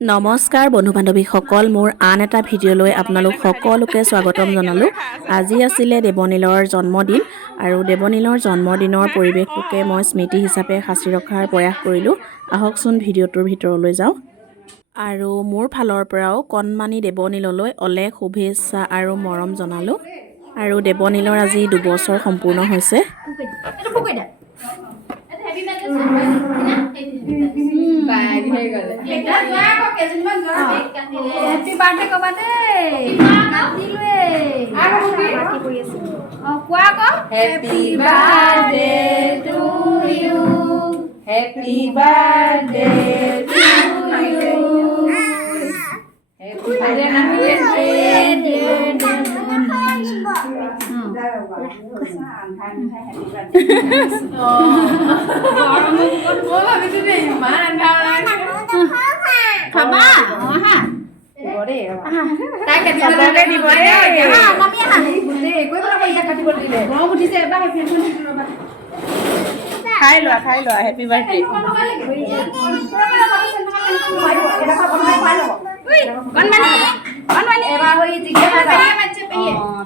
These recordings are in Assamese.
নমস্কাৰ বন্ধু বান্ধৱীসকল, মোৰ আন এটা ভিডিঅ'লৈ আপোনালোক সকলোকে স্বাগতম জনালোঁ। আজি আছিলে দেৱনীলৰ জন্মদিন আৰু দেৱনীলৰ জন্মদিনৰ পৰিৱেশটোকে মই স্মৃতি হিচাপে সাঁচি ৰখাৰ প্ৰয়াস কৰিলোঁ। আহকচোন ভিডিঅ'টোৰ ভিতৰলৈ যাওঁ। আৰু মোৰ ফালৰ পৰাও কণমানি দেৱনীললৈ অলেখ শুভেচ্ছা আৰু মৰম জনালোঁ। আৰু দেৱনীলৰ আজি 2 বছৰ সম্পূৰ্ণ হৈছে। খাই লোৱা হেপী বাৰ্থডে।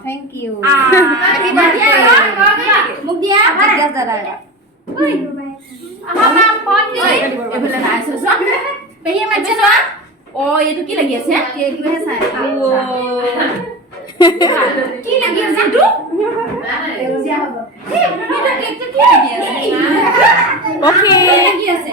Thank you. এইটো কি লাগি আছে? কি লাগি আছে এইটো? ওকে লাগি আছে।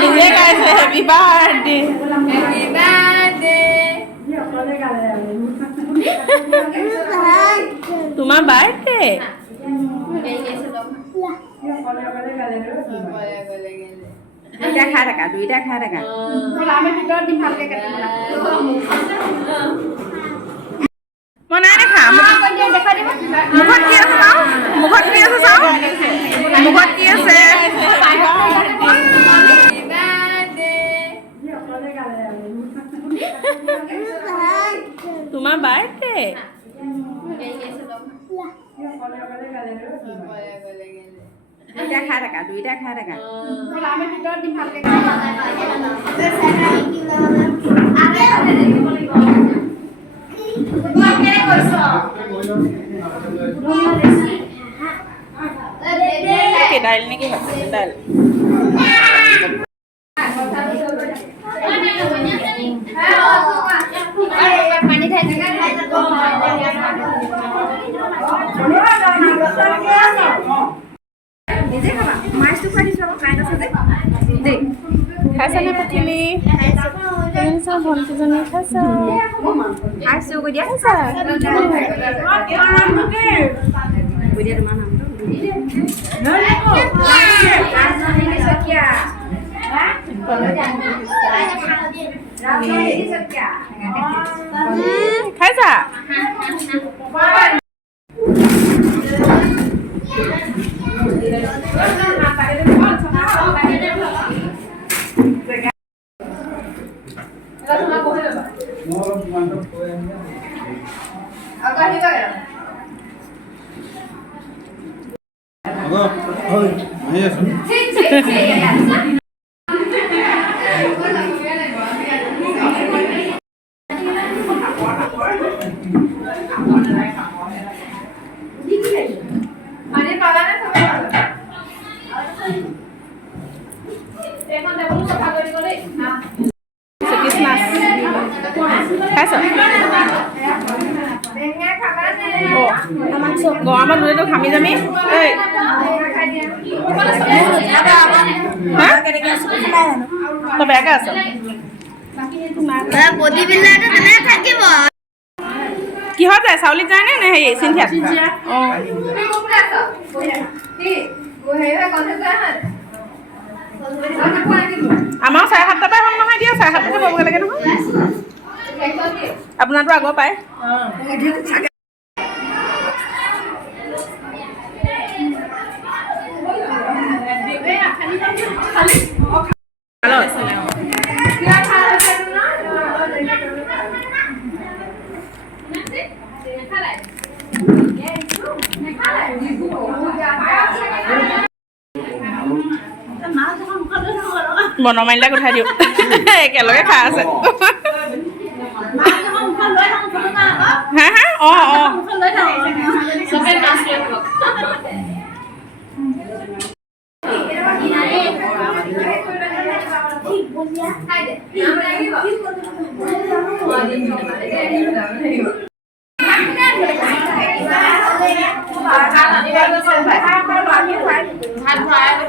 নিজে গাইছে হেপী বাৰ্থডে। তোমাৰ বাৰ্থডে। দুইটা খাই থাকা। মই নাই দেখা। মুখত কি আছে চাওঁ, মুখত কি আছে চাওঁ, মুখত কি আছে। তোমাৰ বাৰ্থডে। দুইটা খাই থাকা। দাইল নেকি দাইল। খাইছানে পখিলি? ভণ্টিজনী খাইছা? খাইছা? গৰমত দুইটো ঘামি যামি। তই বেয়াকে আছ। কিহত যায়? চাউলিত যায় নে হেৰি চিন্ধিয়াত? আমাৰ 7:30 পৰা হ'ল নহয়। দিয়া 7:30 পাবগৈ লাগে নহয়। আপোনাৰতো আগৰ পায়। বনৰ মাৰিলে উঠাই দিওঁ একেলগে খাই আছে হা হা অঁ চবে মাছ লৈ খাওক ভাত ভৰাই